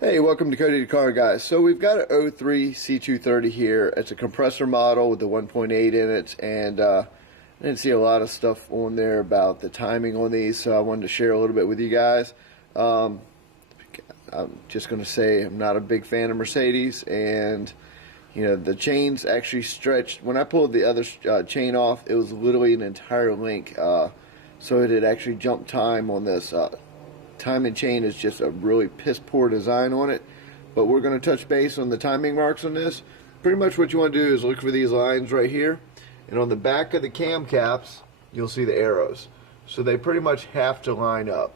Hey, welcome to Cody the Car Guys. So we've got an 03 C230 here. It's a compressor model with the 1.8 in it, and I didn't see a lot of stuff on there about the timing on these, so I wanted to share a little bit with you guys. I'm just going to say I'm not a big fan of Mercedes, and you know, the chains actually stretched. When I pulled the other chain off, it was literally an entire link, so it had actually jumped time on this. Timing chain is just a really piss poor design on it, but we're going to touch base on the timing marks on this. Pretty much what you want to do is look for these lines right here, and on the back of the cam caps you'll see the arrows, so they pretty much have to line up.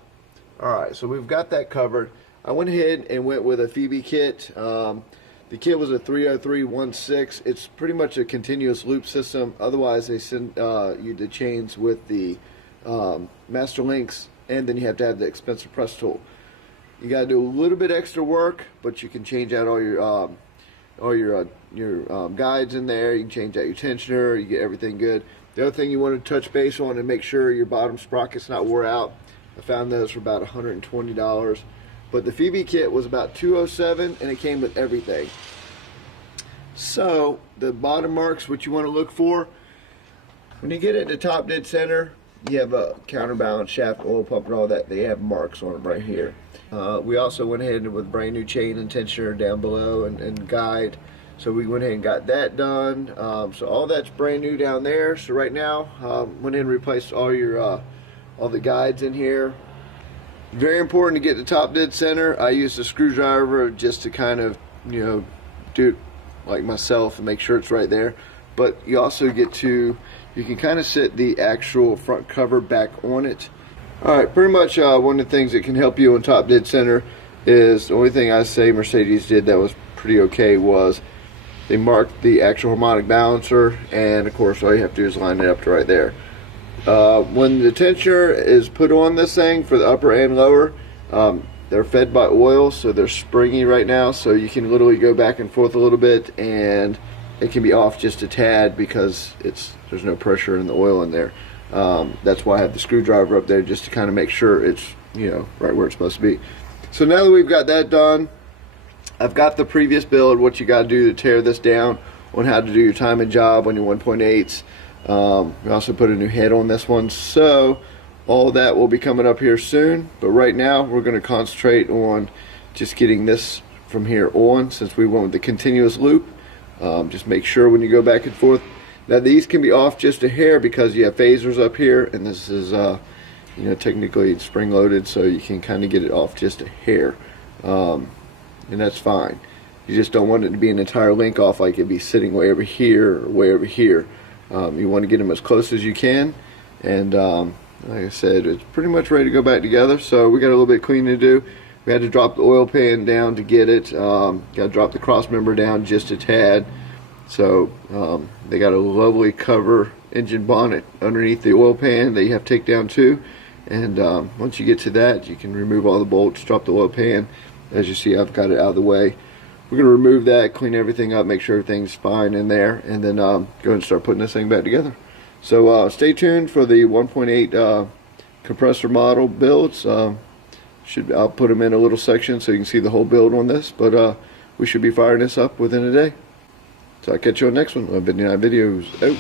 Alright, so we've got that covered. I went ahead and went with a Phoebe kit. The kit was a 30316. It's pretty much a continuous loop system. Otherwise they send you the chains with the master links, and then you have to have the expensive press tool. You got to do a little bit extra work, but you can change out all your guides in there. You can change out your tensioner. You get everything good. The other thing you want to touch base on and make sure your bottom sprocket's not wore out. I found those for about $120, but the Phoebe kit was about $207, and it came with everything. So the bottom marks, what you want to look for when you get it to top dead center. You have a counterbalance shaft, oil pump, and all that. They have marks on them right here. We also went ahead with brand new chain and tensioner down below and guide. So we went ahead and got that done. So all that's brand new down there. So right now, went in and replaced all the guides in here. Very important to get the top dead center. I used a screwdriver just to kind of, you know, do it like myself and make sure it's right there. But you also get to, you can kind of set the actual front cover back on it. Alright, pretty much one of the things that can help you on top dead center is, the only thing I say Mercedes did that was pretty okay was they marked the actual harmonic balancer, and of course all you have to do is line it up to right there. When the tensioner is put on this thing for the upper and lower, they're fed by oil, so they're springy right now, so you can literally go back and forth a little bit, and it can be off just a tad because there's no pressure in the oil in there. That's why I have the screwdriver up there, just to kind of make sure it's, you know, right where it's supposed to be. So now that we've got that done, I've got the previous build, what you got to do to tear this down, on how to do your timing job on your 1.8s. We also put a new head on this one, so all that will be coming up here soon. But right now we're going to concentrate on just getting this from here on, since we went with the continuous loop. Just make sure when you go back and forth, now these can be off just a hair because you have phasers up here, and this is you know, technically it's spring loaded, so you can kind of get it off just a hair, and that's fine. You just don't want it to be an entire link off, like it'd be sitting way over here or way over here. You want to get them as close as you can, and like I said, it's pretty much ready to go back together. So we got a little bit of cleaning to do. We had to drop the oil pan down to get it. Got to drop the cross member down just a tad. So they got a lovely cover engine bonnet underneath the oil pan that you have to take down too. And once you get to that, you can remove all the bolts, drop the oil pan. As you see, I've got it out of the way. We're going to remove that, clean everything up, make sure everything's fine in there, and then go ahead and start putting this thing back together. So stay tuned for the 1.8 compressor model builds. I'll put them in a little section so you can see the whole build on this, but we should be firing this up within a day. So I'll catch you on the next one. I've been Videos out.